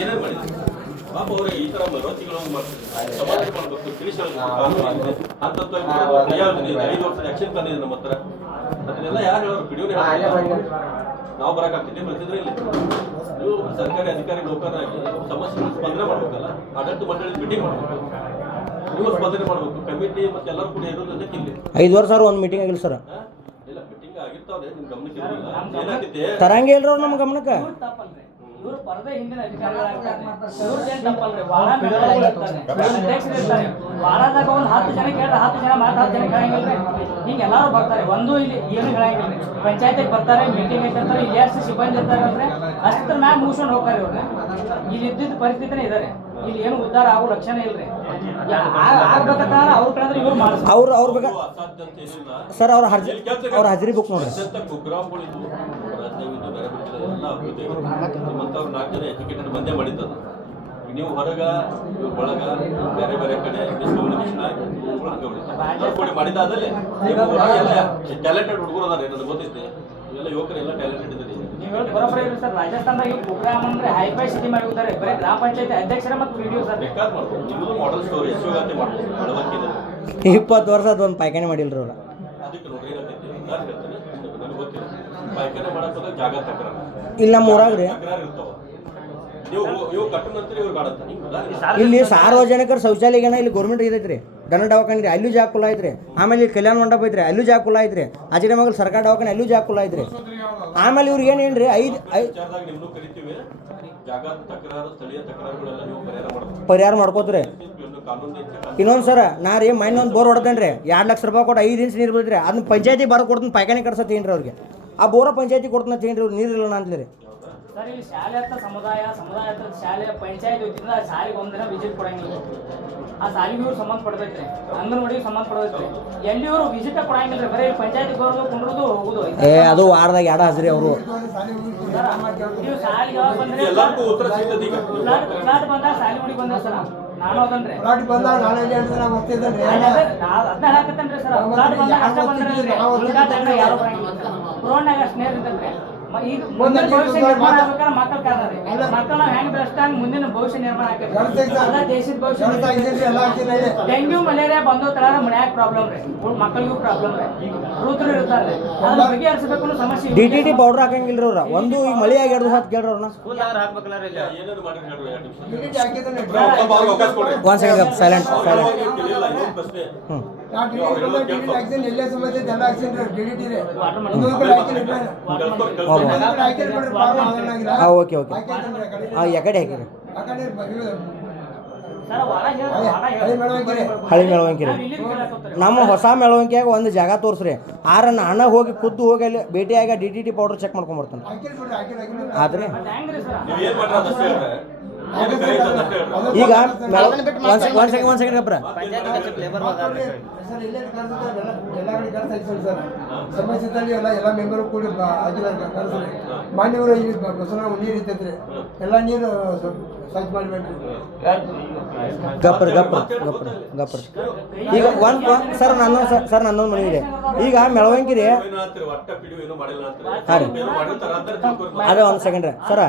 ಏನೇನು ಮಾಡಿದ್ರು ಪಾಪ ಅವ್ರು ಈ ಥರ ಮರವತ್ತಿಗಳು ಮಾಡ್ತಾರೆ ಸಮಾಧಾನ ಮಾಡಬೇಕು ತಿಳಿಸಿ ಅಂತಂತ 5 ವರ್ಷದ ಆಕ್ಷನ್ ತಂದಿದೆ ನಮ್ಮ ಹತ್ರ ಅದನ್ನೆಲ್ಲ ಯಾರು ಹೇಳೋರು ಪಿಡಿಯೋನೇ ನಾವು ಬರೋಕ್ಕಾಗ್ತಿದ್ದೆ ಬರ್ತಿದ್ರೆ ಇಲ್ಲಿ ನೀವು ಸರ್ಕಾರಿ ಅಧಿಕಾರಿ ನೌಕರರಾಗಿ ಸಮಸ್ಯೆಗಳು ಸ್ಪಂದನೆ ಮಾಡ್ಬೇಕಲ್ಲ ಆಡಳಿತ ಮಂಡಳಿ ಮೀಟಿಂಗ್ ಮಾಡಬೇಕು ನೀವು ಸ್ಪಂದನೆ ಮಾಡಬೇಕು ಕಮಿಟಿ ಮತ್ತೆ ಎಲ್ಲರೂ ಕೂಡ ಇರೋದಕ್ಕೆ ಇಲ್ಲಿ 5 ವರ್ಷ ಒಂದು ಮೀಟಿಂಗ್ ಆಗಿಲ್ಲ ಸರ್ ಇಲ್ಲ ಮೀಟಿಂಗ್ ಆಗಿರ್ತಾವ್ರೆ ನಿಮ್ಮ ಗಮನಕ್ಕೆ ಇರೋದಿಲ್ಲ ಏನಾಗುತ್ತೆ ತರಂಗೇ ಇಲ್ರಿ ಅವ್ರು ನಮ್ಮ ಗಮನಕ್ಕೆ ಇವರು ಪರದೆ ಹಿಂದಿನ ಅಧಿಕಾರಿಗಳಾಗ್ತಾರೆ ಇವ್ರದ್ದೇನು ತಪ್ಪಲ್ರಿ ವಾರ ಅಧ್ಯಕ್ಷರಿರ್ತಾರೆ ವಾರದಾಗ ಒಂದು 10 ಜನ ಕೇಳಿದ್ರೆ 10 ಜನ ಮಾತು 10 ಜನ ಕೇಳಂಗಿಲ್ರಿ ಹಿಂಗೆ ಎಲ್ಲರೂ ಬರ್ತಾರೆ ಒಂದು ಇಲ್ಲಿ ಏನು ಹೇಳಂಗಿಲ್ರಿ ಪಂಚಾಯತಿಗೆ ಬರ್ತಾರೆ ಮೀಟಿಂಗ್ ಐತಿರ್ತಾರೆ ಇಲ್ಲಿ ಎಷ್ಟು ಸಿಬ್ಬಂದಿ ಇರ್ತಾರೆ ಅಂದ್ರೆ ಅಷ್ಟರ ಮ್ಯಾಗ ಮುಗಿಸ್ಕೊಂಡು ಹೋಗ್ತಾರೆ ಇವ್ರಿಗೆ ಇಲ್ಲಿ ಇದ್ದಿದ್ದ ಪರಿಸ್ಥಿತಿನೇ ಇದಾರೆ ಇಲ್ಲಿ ಏನು ಉದ್ಧಾರ ಆಗೋ ಲಕ್ಷಣ ಇಲ್ರಿ ಆಗ್ಬೇಕಂತ ಅವ್ರ ಕಡೆ ಇವ್ರು ಮಾಡಿಸ್ತಾರೆ ಅವ್ರ ಬಗ್ಗೆ ಸರ್ ಅವ್ರ ಹಾಜರಿ ಬುಕ್ ನೋಡ್ರಿ ನಿಮ್ಮಂಥವ್ರು 4 ಜನ ಎಜುಕೇಟೆಡ್ ಬಂದೇ ಮಾಡಿದ್ದದು ನೀವು ಹೊರಗ ಒಳಗ ಬೇರೆ ಬೇರೆ ಕಡೆ ಡಿಸ್ಕಮ್ಯುನಿಕೇಶನ್ ಆಗಿ ಹಂಗೆ ಮಾಡಿದ್ದಾದಲ್ಲಿ ಟ್ಯಾಲೆಂಟೆಡ್ ಹುಡುಗರು ಅದಾರೆ ನನಗೆ ಗೊತ್ತೈತೆ ಇವೆಲ್ಲ ಯುವಕರು ಎಲ್ಲ ಟ್ಯಾಲೆಂಟೆಡ್ ಇದ್ದಾರೆ ನೀವು ಬರೋಬ್ಬರ ಇರಿ ಸರ್ ರಾಜಸ್ಥಾನದಾಗ ಈ ಪ್ರೋಗ್ರಾಮ್ ಅಂದ್ರೆ ಹೈಫೈ ಸಿಟಿ ಮಾಡಿ ಹೋಗ್ತಾರೆ ಬರೀ ಗ್ರಾಮ ಪಂಚಾಯತಿ ಅಧ್ಯಕ್ಷರ ಮತ್ತು ವಿಡಿಯೋ ಸರ್ ಬೇಕಾದ್ ಮಾಡ್ಬೋದು ನಿಮ್ಮದು ಮಾಡೆಲ್ ಸ್ಟೋರಿ ಯಶೋಗಾತಿ ಮಾಡ್ಬೋದು ಅಳವಕ್ಕಿದೆ 20 ವರ್ಷ ಅದೊಂದು ಪಾಯ್ಕಾನೆ ಮಾಡಿಲ್ರಿ ಅವ್ರು ಅದಕ್ಕೆ ನೋಡ್ರಿ ಏನಾಗ್ತೈತಿ ನಾನು ಹೇಳ್ತೇನೆ ನನಗೆ ಗೊತ್ತಿಲ್ಲ ಪಾಯ್ಕಾನೆ ಮಾಡೋಕೆ ಜಾಗ ತಕರಾರು ಇಲ್ಲ ನಮ್ಮ ಊರಾಗ್ರಿ ತಕರಾರು ಇರ್ತಾವ ಇವು ಕಟ್ಟ ನಂತರ ಇವ್ರು ಕಾಡುತ್ತೆ ಇಲ್ಲಿ ಸಾರ್ವಜನಿಕರ ಶೌಚಾಲಯಗೇನ ಇಲ್ಲಿ ಗೌರ್ಮೆಂಟ್ ಇದೈತ್ರಿ ದನ ದವಾಖಾನೆ ರೀ ಅಲ್ಲೂ ಜಾಗ ಕುಲ್ಲ ಐತ್ರಿ ಆಮೇಲೆ ಇಲ್ಲಿ ಕಲ್ಯಾಣ ಮಂಟಪ ಐತ್ರಿ ಅಲ್ಲೂ ಜಾಗ ಕುಲ್ಲ ಐತ್ರಿ ಆಚೆ ಮಗಲ್ ಸರ್ಕಾರ ದವಾಖಾನೆ ಅಲ್ಲೂ ಜಾಗ ಕುಲ್ಲ ಐತ್ರಿ ಆಮೇಲೆ ಇವ್ರಿಗೆ ಏನೇನ್ರಿ 5 ವಿಚಾರದಾಗ ನಿಮ್ಮನ್ನು ಕರಿತೀವಿ ಜಾಗ ತಕರಾರು ಸ್ಥಳೀಯ ತಕರಾರುಗಳೆಲ್ಲ ನೀವು ಪರಿಹಾರ ಮಾಡ್ಕೋತ್ರಿ ಇನ್ನೊಂದು ಸರ ನಾ ರೀ ಮೈನ್ ಒಂದು ಬೋರ್ ಹೊಡ್ತೇನೆ ರೀ 2 ಲಕ್ಷ ರೂಪಾಯಿ ಕೊಟ್ಟು 5 ಇಂಚ್ ನೀರು ಬರ್ತೈತ್ರಿ ಅದನ್ನ ಪಂಚಾಯತಿ ಬರೋ ಕೊಡ್ತೀನಿ ಪಾಯ್ಕಾನೆ ಕಟ್ಸತ್ತೀನಿ ರೀ ಅವ್ರಿಗೆ ಆ ಬೋರ ಪಂಚಾಯತಿ ಕೊಡ್ತೀನಿ ತೀನಿ ರೀ ನೀರು ಇಲ್ಲ ಅಂತಲಿ ರೀ ಸರ್ ಇಲ್ಲಿ ಶಾಲೆ ಹತ್ರ ಸಮುದಾಯ ಹತ್ರ ಶಾಲೆ ಪಂಚಾಯತ್ ವತಿಯಿಂದ ಶಾಲೆಗೆ ಒಂದಿನ ವಿಸಿಟ್ ಕೊಡಂಗಿಲ್ಲ ಆ ಶಾಲೆಗೆ ಇವ್ರು ಸಂಬಂಧ ಪಡ್ಬೇಕ್ರಿ ಅಂಗನವಾಡಿಗೆ ಸಂಬಂಧ ಪಡ್ಬೇಕ್ರಿ ಎಲ್ಲಿ ಇವರು ವಿಸಿಟ್ ಕೊಡಂಗಿಲ್ಲ ಬರೀ ಪಂಚಾಯತಿಗೆ ಬರೋದು ಕುಂಡ್ರದು ಹೋಗುದು ಅದು ವಾರದಾಗ 2 ಹಾಜರಿ ಅವರು ನೀವು ಶಾಲೆಗೆ ಯಾವಾಗ ಬಂದ್ರೆ ಬಂದಾಗ ಶಾಲೆ ಹುಡುಗಿ ಬಂದ ಸರ್ ನಾನು ಅದನ್ರಿ ಅದನ್ನ ಹಾಕತ್ತೇನ್ರಿ ಸರ್ ಬಂದಾಗ ಅಷ್ಟ ಬಂದ್ರಿ ಯಾರು ಕೊರೋನಾಗ ಅಷ್ಟು ನೇರ ಇರ್ತೈತ್ರಿ ಈಗ ಮುಂದಿನ ಭವಿಷ್ಯ ನಿರ್ಮಾಣ ಆಗ್ಬೇಕಾದ್ರೆ ಮಕ್ಕಳ ಕಾರಣ ರೀ ಮಕ್ಕಳನ್ನ ಹೆಂಗ್ ಬೆಳೆಸ್ತಾಗ ಮುಂದಿನ ಭವಿಷ್ಯ ನಿರ್ಮಾಣ ಆಗ್ತೈತಿ ಎಲ್ಲ ದೇಶದ ಭವಿಷ್ಯ ಡೆಂಗ್ಯೂ ಮಲೇರಿಯಾ ಬಂದೋ ತರ ಮನ್ಯಾಗ ಪ್ರಾಬ್ಲಮ್ ರೀ ಮಕ್ಕಳಿಗೂ ಪ್ರಾಬ್ಲಮ್ ರೀ ವೃದ್ಧರು ಇರ್ತಾರೆ ಅದನ್ನ ಬಗೆಹರಿಸಬೇಕು ಸಮಸ್ಯೆ DDT ಪೌಡರ್ ಹಾಕಂಗಿಲ್ರಿ ಅವ್ರ ಒಂದು ಈಗ ಮಳೆ ಆಗಿ 2 ದಿವಸ ಕೇಳ್ರಿ ಅವ್ರನ್ನ ಒಂದ್ ಸೆಕೆಂಡ್ ಸೈಲೆಂಟ್ ಓಕೆ ಯಾಕಡೆ ಹಾಕಿರಿ ಹಳಿ ಮೆಳವಂಕಿರಿ ನಮ್ಮ ಹೊಸ ಮೆಳವಂಕಿಯಾಗ ಒಂದು ಜಾಗ ತೋರಿಸ್ರಿ ಅಣ್ಣ ಹೋಗಿ ಖುದ್ದು ಹೋಗಿ ಅಲ್ಲಿ ಭೇಟಿಯಾಗ DDT ಪೌಡರ್ ಚೆಕ್ ಮಾಡ್ಕೊಂಡ್ಬರ್ತಾನೆ ಆದ್ರಿ ಈಗ ಒಂದ್ ಸೆಕೆಂಡ್ ಗಪ್ರ ಸಮಸ್ಯೆದಲ್ಲಿ ಎಲ್ಲ ಮೆಂಬರ್ ಕೂಡಿ ಮಾನ್ಯವರು ಇಲ್ಲಿ ಬಸವನ ನೀರು ಇರ್ತೈತ್ರಿ ಎಲ್ಲ ನೀರು ಸ್ವಚ್ಛ ಮಾಡಿಬೇಡ್ರಿ ಗಪ್ರ ಈಗ ಸರ್ ನನ್ನೊಂದು ಮನೆ ಇದೆ ಈಗ ಮೆಳವಂಕಿರಿ ಹಾಂ ರೀ ಅದೇ ಒಂದು ಸೆಕೆಂಡ್ ರೀ ಸರ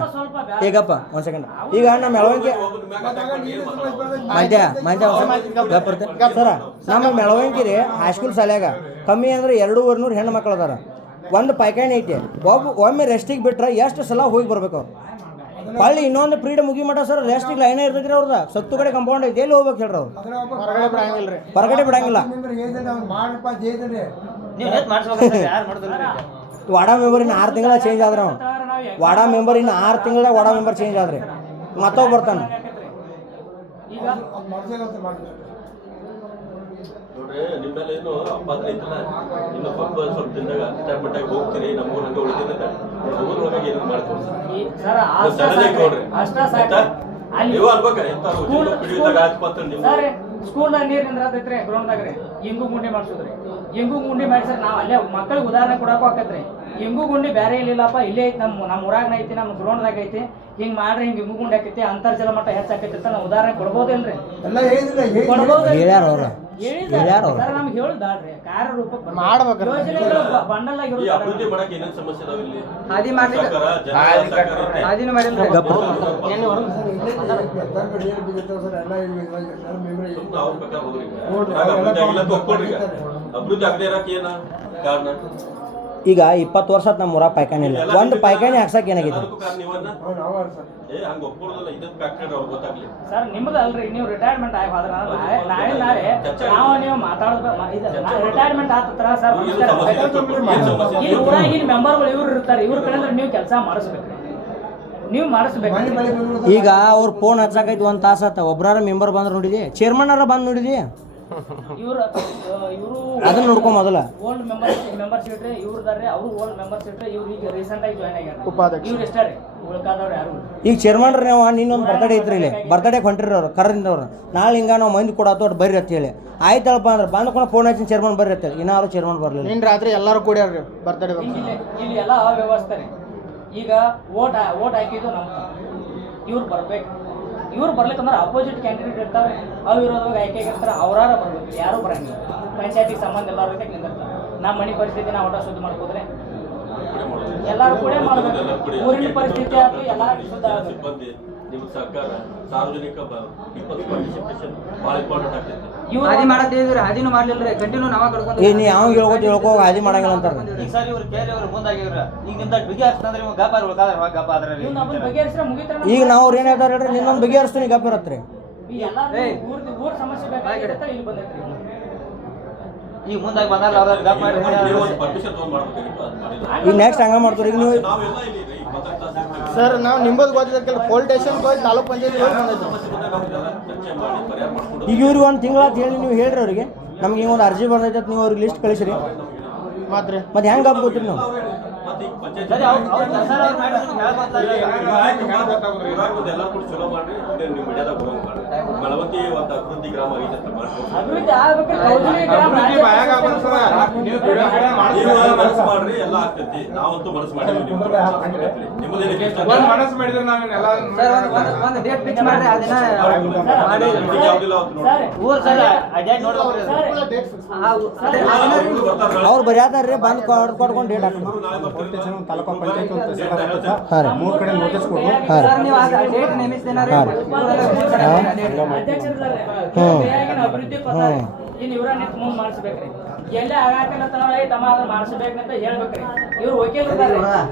ಈಗಪ್ಪ ಒಂದು ಸೆಕೆಂಡ್ ಈಗ ನಮ್ಮ ಮೆಳವಂಕಿ ಮಂಡ್ಯ ಸರ ನಮ್ಮ ಮೆಳವಂಕಿರಿ ಹೈಸ್ಕೂಲ್ ಶಾಲ್ಯಾಗ ಕಮ್ಮಿ ಅಂದ್ರೆ 200 ಹೆಣ್ಣು ಮಕ್ಕಳು ಅದಾರ ಒಂದು ಪಾಯ್ಕಾನೆ ಐತಿ ಒಮ್ಮೆ ರೆಸ್ಟಿಗೆ ಬಿಟ್ರೆ ಎಷ್ಟು ಸಲ ಹೋಗಿ ಬರ್ಬೇಕು ಅವ್ರು ಹೊಳ್ಳಿ ಇನ್ನೊಂದು ಫ್ರೀಡಮ್ ಮುಗಿ ಮಟ ಸರ್ ರೆಸ್ಟಿಗೆ ಲೈನೇ ಇರ್ತೈತಿ ಅವ್ರದ ಸತ್ತು ಕಡೆ ಕಂಪೌಂಡ್ ಐತಿ ಎಲ್ಲಿ ಹೋಗ್ಬೇಕು ಹೇಳ್ರಿ ಅವ್ರು ಹೊರಗಡೆ ಬಿಡಂಗಿಲ್ಲ ವಾರ್ಡ ಮೆಂಬರ್ ಇನ್ನು 6 ತಿಂಗಳ ಚೇಂಜ್ ಆದ್ರೆ ಅವ್ನು ವಾರ್ಡ ಮೆಂಬರ್ ಇನ್ನು 6 ತಿಂಗಳ ವಾರ್ಡ ಮೆಂಬರ್ ಚೇಂಜ್ ಆದ್ರೆ ಮತ್ತೊಬ್ಬ ಬರ್ತಾನೆ ನೋಡ್ರಿ ನಿಮ್ಮೆಲ್ಲ ಏನು ಅಪಾತ್ರ ಐತಲ್ಲ ಇನ್ನು ಸ್ವಲ್ಪ ದಿನದಾಗ ರಿಟೈರ್ಮೆಂಟ್ ಆಗಿ ಹೋಗ್ತೀರಿ ನಮ್ಮೂರ ಹಂಗೆ ಉಳಿದಿದೆ ಊರೊಳಗಾಗಿ ಏನೇನು ಮಾಡ್ತೀವಿ ನೀವು ಅನ್ಬೇಕು ಸ್ಕೂಲ್ದಾಗ ನೀರು ನಿಂದ್ರತೈತ್ರಿ ಗ್ರೌಂಡ್ದಾಗ ರೀ ಇಂಗು ಗುಂಡಿ ಮಾಡ್ಸೋದ್ರಿ ಇಂಗು ಗುಂಡಿ ಮಾಡಿಸ್ರಿ ನಾವು ಅಲ್ಲೇ ಮಕ್ಕಳಿಗೆ ಉದಾಹರಣೆ ಕೊಡಕ್ಕೂ ಆಕತ್ರಿ ಇಂಗು ಗುಂಡಿ ಬೇರೆ ಇಲ್ಲಿಲ್ಲಪ್ಪ ಇಲ್ಲೇ ಐತಿ ನಮ್ಮ ಊರಾಗ ಐತಿ ನಮ್ಮ ಗ್ರೌಂಡ್ದಾಗ ಐತಿ ಹಿಂಗ್ ಮಾಡ್ರಿ ಹಿಂಗ್ ಇಂಗು ಗುಂಡಿ ಆಕೈತಿ ಅಂತರ್ಜಲ ಮಟ್ಟ ಹೆಚ್ಚಾಕೈತಿ ನಾವು ಉದಾಹರಣೆ ಕೊಡ್ಬೋದಿಲ್ರಿ ಎಲ್ಲ ಹೇಳ್ಯಾರ ಅವ್ರು. ಸರ್ ನಮ್ಗೆ ಹೇಳುದಾಡ್ರಿ ಕಾರ್ಯ ರೂಪಕ್ಕೆ ಮಾಡ್ಬೇಕ್ರಿ. ಯೋಜನೆಗಳು ಬಂಡಲ್ ಈ ಆಗಿರುತ್ತೆ ಅಭಿವೃದ್ಧಿ ಮಾಡಕ್ಕೆ ಏನೇನು ಸಮಸ್ಯೆ ಅದಾವ ಇಲ್ಲಿ? ಹಾದಿ ಮಾಡ್ಲಿಕ್ಕೆ ಸರ್ಕಾರ, ಜನರ ಸಹಕಾರ ಐತೆ. ಹಾದಿನೂ ಮಾಡಿಲ್ರಿ ಗಪ್ಪ. ಸುಮ್ನೆ ಅವ್ರ ಪ್ರಕಾರ ಹೋಗ್ರಿ ಈಗ. ಇವಾಗ ಅಭಿವೃದ್ಧಿ ಆಗಿಲ್ಲ ಅಂತ ಒಪ್ಕೊಳ್ರಿ ಈಗ. ಅಭಿವೃದ್ಧಿ ಆಗದೆ ಇರಕ್ಕೆ ಏನ ಕಾರಣ? ಈಗ 20 ವರ್ಷ ನಮ್ಮ ಊರಾಗ ಪಾಯ್ಕಾನೆ ಇಲ್ಲ. ಒಂದು ಪಾಯ್ಕಾನೆ ಹಾಕ್ಸಕ್ಕೆ ಏನಾಗಿದೆ? ಅದಕ್ಕೂ ಕಾರಣ ನೀವನ್ನ ಏ ಹಂಗ ಒಪ್ಕೊಳ್ಳೋದಿಲ್ಲ. ಇದಕ್ಕೆ ಫ್ಯಾಕ್ಟರಿ ಅವ್ರಿಗೆ ಗೊತ್ತಾಗ್ಲಿ. ಸರ್ ನಿಮ್ದು ಅಲ್ರಿ ನೀವು ರಿಟೈರ್ಮೆಂಟ್ ಆಗಿ ಹೋದ್ರ ನಾಳೆ ನಾವು ನೀವು ಮಾತಾಡೋದು ರಿಟೈರ್ಮೆಂಟ್ ಆತರ ಸರ್ ಈ ಊರಾಗಿನ ಮೆಂಬರ್ಗಳು ಇವ್ರು ಇರ್ತಾರೆ. ಇವ್ರ ಕಡೆ ನೀವು ಕೆಲಸ ಮಾಡಿಸ್ಬೇಕ್ರಿ, ನೀವು ಮಾಡಿಸ್ಬೇಕು. ಈಗ ಅವ್ರು ಫೋನ್ ಹಚ್ಚಾಕೈತಿ 1 ತಾಸು ಆತ. ಒಬ್ರಾರ ಮೆಂಬರ್ ಬಂದ್ರೆ ನೋಡಿದಿ, ಚೇರ್ಮನ್ ಬಂದು ನೋಡಿದಿ, ಇವರು ಅದನ್ನ ನೋಡ್ಕೊ ಮೊದಲ. ಓಲ್ಡ್ ಮೆಂಬರ್ಶಿಪ್ ರೀ ಇವ್ರದಾರೆ, ಅವರು ಓಲ್ಡ್ ಮೆಂಬರ್ಶಿಪ್ ರೀ. ಇವ್ರು ಈಗ ರೀಸೆಂಟ್ ಆಗಿ ಜಾಯ್ನ್ ಆಗ್ಯಾರ. ಉಪಾಧ್ಯಕ್ಷ. ಇವ್ರು ಎಷ್ಟೇ ರೀ ಉಳ್ಕಾದವ್ರು ಯಾರು? ಈಗ ಚೇರ್ಮನ್ ನೀವು ನಿನ್ನೊಂದು ಬರ್ತಡೇ ಐತ್ರಿ ಇಲ್ಲಿ, ಬರ್ತಡೇಗೆ ಹೊಂಟಿರಿ ಅವ್ರು ಕರ್ರಿಂದ ಅವ್ರು. ನಾಳೆ ಹಿಂಗ ನಾವು ಮಂದಿ ಕೊಡಾತು ಅವ್ರು ಬರ್ರಿ ಅಂತ ಹೇಳಿ ಆಯ್ತಲ್ಪ ಅಂದ್ರೆ ಬಂದ್ಕೊಂಡು ಫೋನ್ ಹಚ್ಚಿ ಚೇರ್ಮನ್ ಬರ್ರಿ ಅಂತೇಳಿ ಇನ್ನಾರು ಚೇರ್ಮನ್ ಬರಲಿಲ್ಲ. ನಿನ್ನ ರಾತ್ರಿ ಎಲ್ಲರೂ ಕೂಡ್ಯಾರ್ರಿ ಬರ್ತಡೇ ಇಲ್ಲಿ ಎಲ್ಲ ಅವ್ಯವಸ್ಥೆ ರೀ. ಈಗ ಓಟ್ ಹಾಕಿದ್ದು ನಮ್ಮ ಇವ್ರು ಬರ್ಬೇಕು. ಇವ್ರು ಬರ್ಲಿಕ್ಕಂದ್ರೆ ಅಪೋಸಿಟ್ ಕ್ಯಾಂಡಿಡೇಟ್ ಇರ್ತಾರೆ, ಅವ್ರು ವಿರೋಧವಾಗಿ ಆಯ್ಕೆ ಆಗಿರ್ತಾರೆ, ಅವರಾರ ಬರ್ಬೇಕು. ಯಾರು ಬರಂಗಿಲ್ಲ. ಪಂಚಾಯತಿಗೆ ಸಂಬಂಧ ಎಲ್ಲರ ಜೊತೆ ನಿಂದಿರ್ತಾರೆ. ನಮ್ಮ ಮನೆ ಪರಿಸ್ಥಿತಿ ನಾವು ಒಟ್ಟ ಶುದ್ಧ ಮಾಡ್ಕೋದ್ರೆ ಎಲ್ಲರೂ ಕೂಡ ಮಾಡ್ಬೇಕು. ಊರಿನ ಪರಿಸ್ಥಿತಿ ಆಯ್ತು ಎಲ್ಲ ಶುದ್ಧ ಆಗ್ಬೇಕು. ಸಿಬ್ಬಂದಿ ನಿಮ್ಮ ಸರ್ಕಾರ ಸಾರ್ವಜನಿಕ ಪೀಪಲ್ಸ್ ಪಾರ್ಟಿಸಿಪೇಷನ್ ಭಾಳ ಇಂಪಾರ್ಟೆಂಟ್ ಆಗ್ತೈತಿ. ಹಾದಿ ಮಾಡತ್ತಿದ್ರಿ, ಹಾದಿನೂ ಮಾಡ್ಲಿಲ್ರಿ, ಕಂಟಿನ್ಯೂ ನಾವ ಕಡ್ಕೊಂಡು ಏ ನೀ ಯಾವ ಹೇಳ್ಕೋ ಹಾದಿ ಮಾಡಂಗಿಲ್ಲ ಅಂತಾರೆ. ಈಗ ಸರ್ ಇವ್ರು ಕೇಳಿ ಅವ್ರು ಮುಂದಾಗಿವ್ರ ಈಗ ನಿಮ್ದ ಬಿಗಿ ಹಚ್ತಂದ್ರೆ ಇವ್ ಗಪ್ಪ ಉಳ್ಕಾದ್ರ ಗಪ್ಪ ಅದ್ರಲ್ಲಿ ಇವ್ನು ನಮ್ಮನ್ನ ಬಗೆಹರಿಸಿದ್ರೆ ಮುಗಿತಾರೆ. ಈಗ ನಾವು ಅವ್ರು ಏನು ಹೇಳ್ತಾರೆ ಹೇಳ್ರಿ, ನಿನ್ನೊಂದು ಬಗೆಹರಿಸ್ತೀನಿ ಗಪ್ಪ ಇರತ್ರಿ. ಊರ್ ಸಮಸ್ಯೆ ಬೇಕಾಗಿರುತ್ತೆ ಇಲ್ಲಿ ಬಂದೈತ್ರಿ. ಈಗ ಮುಂದಾಗಿ ಬಂದಾರ ಅವ್ರ ಗಪ್ಪ ಮಾಡಿ ನೀವು ಒಂದು ಪರ್ಮಿಷನ್ ತೊಗೊಂಡು ಮಾಡ್ಬೇಕಾಗಿತ್ತು, ಅದು ಮಾಡಿಲ್ಲ. ಈಗ ನೆಕ್ಸ್ಟ್ ಹಂಗ ಮಾಡ್ತಾರೆ. ಈಗ ನೀವು ನಾವೆಲ್ಲ ಇಲ್ಲಿ ಈ ಪತ್ರಕರ್ತ ಸೇರ್ತೀವಿ. ಸರ್ ನಾವು ನಿಂಬದು ಗೊತ್ತಿದ್ದಕ್ಕೆಲ್ಲ ಪೊಲೀಸ್ ಸ್ಟೇಷನ್ ಹೋಗಿ ತಾಲೂಕ್ ಪಂಚಾಯತ್ ಹೋಗಿ ಬಂದೈತೆ. ಸಮಸ್ಯೆ ಬಂದಾಗ ಅವ್ರಿಗೆಲ್ಲ ಚರ್ಚೆ ಮಾಡಿ ಪರಿಹಾರ ಮಾಡ್ಕೊಂಡು ಈಗ ಇವ್ರಿಗೆ 1 ತಿಂಗಳಾತ್ ಹೇಳಿ ನೀವು ಹೇಳ್ರಿ ಅವ್ರಿಗೆ ನಮ್ಗೆ ಹಿಂಗೆ ಒಂದು ಅರ್ಜಿ ಬಂದೈತೆ ಅಂತ ನೀವು ಅವ್ರಿಗೆ ಲಿಸ್ಟ್ ಕಳಿಸ್ರಿ. ಮಾತ್ರಿ ಮತ್ತೆ ಹೆಂಗೆ ಗಪ್ ಗೊತ್ತಿರಿ ನಾವು? ಮತ್ತೆ ಈಗ ಪಂಚಾಯತ್ ಸರಿ ಅವ್ರ ಕೆಲಸ ಅವ್ರು ಮಾಡಿದ್ರು ಹೇಳ್ಕೊತಾರೆ ಎಲ್ಲ ಕೂಡ ಚಲೋ ಮಾಡ್ರಿ. ನೀವು ಮೀಡಿಯಾದಾಗ ಹೋಗಂಗ್ ಮಾಡ್ರಿ. ಮಳವತಿ ಒಂದು ಅಭಿವೃದ್ಧಿ ಗ್ರಾಮ ಐತೆ ಅಂತ ಮಾಡ್ರಿ. ಅಭಿವೃದ್ಧಿ ಆಗ್ಬೇಕಾದ್ರೆ ಕೌನ್ಸಿಲಿಂಗ್ ಗ್ರಾಮ ನೀವು ಮನಸ್ಸು ಮಾಡ್ರಿ, ಎಲ್ಲ ಆಗ್ತೈತಿ. ನಾವಂತೂ ಮನಸ್ಸು ಮಾಡಿದ್ವಿ. ನಿಮ್ಮದೇನಕ್ಕೆ ಮನಸ್ಸು ಮಾಡಿದ್ರೆ ನಾವೆಲ್ಲ ಸರ್ ಒಂದು ಡೇಟ್ ಫಿಕ್ಸ್ ಮಾಡ್ರಿ, ಆ ದಿನ ಮಾಡಿ ಯಾವ್ದಿಲ್ಲ ಅವತ್ತು ನೋಡಿ. ಊರ್ ಸರ್ ಅಡ್ಯಾಡ್ ನೋಡ್ಬೇಕ್ರಿ ಅವ್ರು ಬರೆಯಾದಾರ್ರಿ ಬಂದು ಕೊಡ್ಕೊಂಡು ಡೇಟ್ ಹಾಕ್ರಿ. ತಾಲೂಕು ಪಂಚಾಯತ್ ಹಾಂ ರೀ 3 ಕಡೆ ನೋಟಿಸ್ ಕೊಡು. ಹಾಂ ರೀ ಸರ್ ನೀವು ಆ ಡೇಟ್ ನೇಮಿಸ್ತೇನಾರಿ ಅಧ್ಯಕ್ಷರಿದ್ದಾರೆ. ಅಭಿವೃದ್ಧಿ ಪತ್ರ ಇನ್ನು ಇವರ ನಿಂತು ಮುಂದೆ ಮಾಡಿಸ್ಬೇಕ್ರಿ. ಎಲ್ಲೇ ಆಗಾಕಲ್ಲ ತಮ್ಮ ಅದನ್ನ ಮಾಡಿಸ್ಬೇಕಂತ ಹೇಳ್ಬೇಕ್ರಿ. ಇವ್ರು ವಕೀಲರು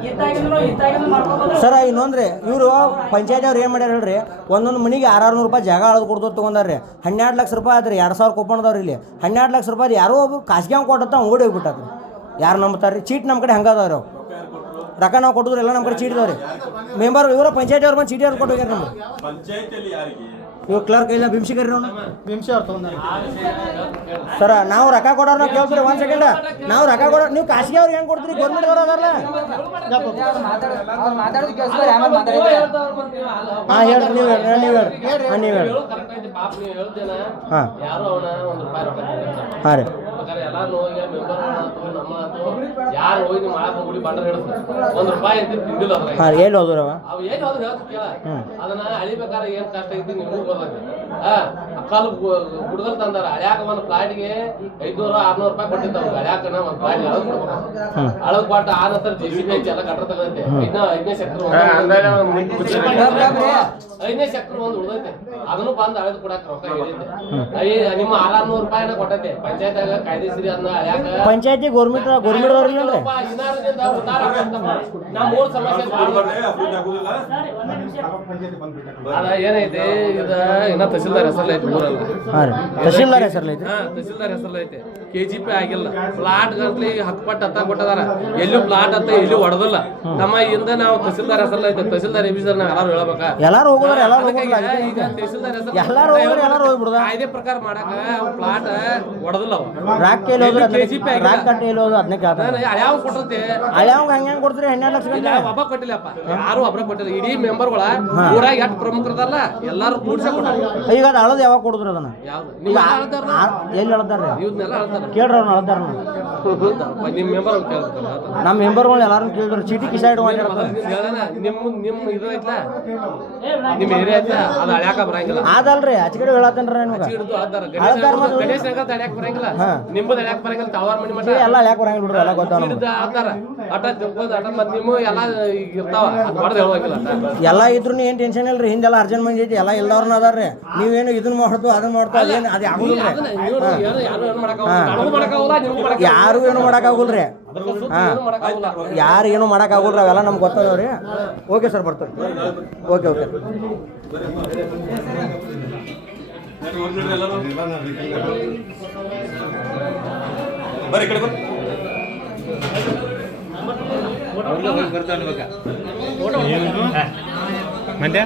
ಇತ್ತಾಗಿಂದ ಮಾಡ್ಕೋಬೋದು. ಸರ ಇನ್ನೊಂದ್ರಿ ಇವರು ಪಂಚಾಯತ್ ಅವ್ರು ಏನು ಮಾಡ್ಯಾರ ಹೇಳ್ರಿ, ಒಂದೊಂದು ಮನೆಗೆ 600 ರೂಪಾಯಿ ಜಾಗ ಅಳದು ಕೊಡ್ದು ತೊಗೊಂಡಾರ್ರಿ. 12 ಲಕ್ಷ ರೂಪಾಯಿ ಆದ್ರಿ 2000 ಕೂಪನ್ದವ್ರಿ ಇಲ್ಲಿ. 12 ಲಕ್ಷ ರೂಪಾಯಿ ಯಾರೋ ಒಬ್ಬರು ಖಾಸಗಿ ಅವ್ನು ಕೊಟ್ಟತ್ತ ಓಡಿ ಹೋಗ್ಬಿಟ್ಟಾರ್ರಿ. ಯಾರು ನಂಬ್ತಾರ್ರಿ? ಚೀಟ್ ನಮ್ಮ ಕಡೆ ಹಂಗದವ್ರಿ. ಅವು ರೊಕ್ಕ ನಾವು ಕೊಟ್ಟಿದ್ರು ಎಲ್ಲ ನಮ್ಮ ಕಡೆ ಚೀಟ್ ಇದಾವ್ರಿ. ಮೆಂಬರ್ ಇವರ ಪಂಚಾಯತ್ ಅವ್ರು ಬಂದು ಚೀಟಿ ಅವ್ರು ಕೊಟ್ಟು ಹೋಗ್ಯಾರ ನಮ್ಗೆ. ಪಂಚಾಯತಿಯಲ್ಲಿ ಯಾರಿಗೆ ಇವ್ರು ಕ್ಲರ್ಕ್ ಇಲ್ಲ ಬಿಮ್ಸಿಕರಿ ಅವ್ನು ಬಿಮ್ಸಿ ಅವ್ರು ತೊಗೊಂಡ್ರಿ. ಸರ ನಾವು ರೊಕ್ಕ ಕೊಡೋರು ನಾವು ಕೇಳ್ತೀರಿ 1 ಸೆಕೆಂಡ್. ನಾವು ರೊಕ್ಕ ಕೊಡೋ ನೀವು ಖಾಸಗಿ ಅವ್ರಿಗೆ ಹೆಂಗೆ ಕೊಡ್ತೀರಿ? ಗೌರ್ಮೆಂಟ್ ಅವ್ರು ಅದಾರಲ್ಲ. ಅವ್ರು ಮಾತಾಡೋದು ಕೇಳಿಸ್ಕೊ, ಆಮೇಲೆ ಮಾತಾಡಿದ್ರೆ ಹಾಂ ಹೇಳ್ರಿ, ನೀವು ಹೇಳ್ರಿ, ನೀವು ಹೇಳ್ರಿ, ಹಾಂ ನೀವು ಹೇಳ್ರಿ. ಹಾಂ ಯಾರು ಅವನ ಒಂದು ರೂಪಾಯಿ ರೊಕ್ಕ ಹಾಂ ರೀ ಎಲ್ಲಾರು ಹೋಗಿ ಮೆಂಬರ್ ನಮ್ಮ ಯಾರು ಹೋಗಿ ನೀವು ಮಾಡಕ್ ಹೋಗಿ ಬಂಡ್ರ ಹೇಳ್ತಾರೆ 1 ರೂಪಾಯಿ ಅಂತ ತಿಂದಿಲ್ಲ ಅದ್ರಾಗ. ಹಾಂ ಎಲ್ಲಿ ಹೋದ್ರವ? ಅವ್ ಏನ್ ಹೋದ್ರು ಹೇಳ್ತು ಕೇಳ ಅದನ್ನ ಅಳಿಬೇಕಾದ್ರೆ ಏನ್ ಕಷ್ಟ ಐತಿ ನೀವು ಬರ್ಬೇಕು. ಅಕ್ಕಾಲು ಹುಡುಗಲ್ ತಂದಾರ ಅಳ್ಯಾಕ ಒಂದು ಫ್ಲಾಟ್ಗೆ 500-600 ರೂಪಾಯಿ ಕೊಟ್ಟಿದ್ದಾವ. ಅಳ್ಯಾಕನ ಒಂದು ಫ್ಲಾಟ್ ಅಳಗ್ ಕೊಟ್ಟ ಆ ನಂತರ JCB ಹಚ್ಚಿ ಎಲ್ಲ ಕಟ್ರ ತಗೈತೆ. 5ನೇ ಸೆಕ್ಟರ್ 5ನೇ ಸೆಕ್ಟರ್ ಒಂದು ಉಳ್ದೈತೆ. ಅದನ್ನು ಬಂದು ಅಳೆದು ಕೊಡಾಕ ರೊಕ್ಕ ಹೇಳಿದ್ದೆ. ನಿಮ್ಮ 600 ರೂಪಾಯಿನ ಕೊಟ್ಟೈತೆ ಪಂಚಾಯತ್ ಕಾಯ್ದೆಸಿರಿ ಅದನ್ನ ಅಳ್ಯಾಕ ಪಂಚಾಯತಿ ಗೌರ್ಮೆಂಟ್ ಅವ್ರು ಇಲ್ಲಂದ್ರೆ ನಮ್ 3 ಸಮಸ್ಯೆ ಮಾಡ್ಬಾರ್ದೆ, ಅಭಿವೃದ್ಧಿ ಆಗುದಿಲ್ಲ. ಅದ ಏನೈತಿ ಇದ ಇನ್ನ ತಹಸೀಲ್ದಾರ್ ಹೆಸರಲ್ಲಿ ಐತಿ ಊರಲ್ಲ. ಹಾಂ ರೀ ತಹಶೀಲ್ದಾರ್ ಹೆಸರಲ್ಲಿ ಐತಿ. ತಹಸೀಲ್ದಾರ್ ಹೆಸರಲ್ಲಿ ಐತಿ. KGP ಆಗಿಲ್ಲ. ಪ್ಲಾಟ್ ಗಂಟ್ಲಿ ಹಕ್ಪಟ್ಟು ಹತ್ತ ಕೊಟ್ಟದಾರ. ಎಲ್ಲೂ ಪ್ಲಾಟ್ ಅಂತ ಎಲ್ಲಿ ಹೊಡೆದಿಲ್ಲ. ನಮ್ಮ ಇಂದ ನಾವು ತಹಸೀಲ್ದಾರ್ ಹೆಸರಲ್ಲಿ ಐತಿ. ತಹಸೀಲ್ದಾರ್ ಎಬಿಸರ್ ನಾವ್ ಎಲ್ಲಾರು ಹೇಳ್ಬೇಕಾ? ಎಲ್ಲಾರು ಹೋಗೋದ್ರ ಎಲ್ಲಾರು ಹೋಗೋದಿಲ್ಲ. ಈಗ ತಹಸೀಲ್ದಾರ್ ಹೆಸರು ಎಲ್ಲಾರು ಹೋಗೋದ್ರ ಎಲ್ಲಾರು ಹೋಗ್ಬಿಡುದ. ಕಾಯ್ದೆ ಪ್ರಕಾರ ಮಾಡಾಕ ಪ್ಲಾಟ್ ಹೊಡೆದಿಲ್ಲ ಅವ. ರಾಕ್ ಎಲ್ಲಿ ಹೋದ್ರೆ KGP ಆಗಿಲ್ಲ. ರಾಕ್ ಕಟ್ಟಿ ಎಲ್ಲಿ ಹೋದ್ರೆ ಅದನ್ನೇ ಕೇಳ್ತಾರೆ. ಯಾವ ಕೊಟ್ಟಂತೆ ಹಳ್ಯಾವ್ ಹೆಂಗೆ ಕೊಡ್ತೀರಿ 12 ಲಕ್ಷ ಗಂಟೆ? ಒಬ್ಬ ಕೊಟ್ಟಿಲ್ಲಪ್ಪ, ಯಾರು ಒಬ್ರ ಕೊಟ್ಟಿಲ್ಲ. ಇಡೀ ಮೆಂಬರ್ಗಳ ಊರಾಗ ಎಷ್ಟು ಪ್ರಮುಖರದಲ್ಲ ಎಲ್ಲಾರು ಕೂಡ್ಸ ಕೊಟ್ಟಾರ. ಈಗ ಅದು ಹಳದ್ ಯಾವಾಗ ಕೊಡಿದ್ರು ಅದನ್ನ? ಯಾವ್ದು ಈಗ ನೀವು ಹೇಳ್ತಾರ ಎಲ್ಲಿ ಹೇಳ್ತಾರ್ರಿ? ಇವನ್ನೆಲ್ಲ ಹೇಳ್ತಾರ. ಕೇಳ್ರಿ ಅವ್ರನ್ನ ಹೇಳ್ತಾರ. ನಿಮ್ ಮೆಂಬರ್ ಕೇಳ್ತಾರ ನಮ್ಮ ಮೆಂಬರ್ಗಳು ಎಲ್ಲಾರು ಕೇಳಿದ್ರು ಚೀಟಿ ಕಿಸಾಯ್ಡು ಮಾಡ್ಯಾರ. ನಿಮ್ ಇದು ಐತ್ಲ ನಿಮ್ಮ ಏರಿಯಾ ಐತೆ ಅದು ಅಳ್ಯಾಕ ಬರಂಗಿಲ್ಲ ಅದಲ್ರಿ ಆಚೆ ಕಡೆ ಹೇಳತ್ತೇನ್ರಿ ನಿಮ್ಗೆ ಹಿಡಿದು ಆಧಾರ ಆಧಾರ ಮತ್ತೆ ಗಣೇಶ ಅಳ್ಯಾಕ ಬರಂಗಿಲ್ಲ ಹಾ. ನಿಮ್ಮದು ಅಳ್ಯಾಕ ಬರಂಗಿಲ್ಲ ತಳವಾರ ಮನಿ ಮಠ ಎಲ್ಲ ಯಾಕೆ ಬರಂಗಿಲ್ಲ ಬಿಡ್ರಿ ಎಲ್ಲ ಗೊತ್ತಾವ ನಮ್ಗೆ ಹಿಡಿದು ಆಧಾರ ಆಟ ತಿಳ್ಕೊಂಡು ಆಟ ಮತ್ತೆ ನಿಮ್ಮ ಎಲ್ಲ ಈಗ ಇರ್ತಾವ ಅದು ಹೊಡೆದು ಹೇಳುವಂಗಿಲ್ಲ ಅಟ. ಎಲ್ಲ ಇದ್ರು ಏನು ಟೆನ್ಷನ್ ಇಲ್ರಿ ಹಿಂದೆಲ್ಲ ಅರ್ಜೆಂಟ್ ಮಂದಿ ಐತಿ ಎಲ್ಲ ಇಲ್ದವ್ರನ್ನ ಅದಾರ್ರಿ ನೀವೇನು ಇದನ್ನ ಮಾಡ್ತು ಅದನ್ನ ಮಾಡ್ತು ಅದೇನು ಅದು ಆಗುದಿಲ್ರಿ ಅದನ್ನ ಇವ್ರು ಯಾರು ಮಾಡಕ್ಕಾಗಲ್ಲ ನನಗೂ ಮಾಡಕ್ಕಾಗಲ್ಲ ನಿಮಗೂ ಮಾಡಕ್ಕಾಗಲ್ಲ ಯಾರು ಏನು ಮಾಡೋಕ್ಕಾಗುಲ್ರಿ ಹಾಂ ಮಾಡಕ್ಕಾಗಲ್ಲ ಯಾರು ಏನು ಮಾಡೋಕ್ಕಾಗುಲ್ರಿ ಅವೆಲ್ಲ ನಮ್ಗೆ ಗೊತ್ತದವ್ರಿ ಓಕೆ ಸರ್ ಬರ್ತೀವಿ ಓಕೆ ಓಕೆ ಬರ್ರಿ ಈ ಕಡೆ ಬರ್ರಿ. ಮಂಡ್ಯ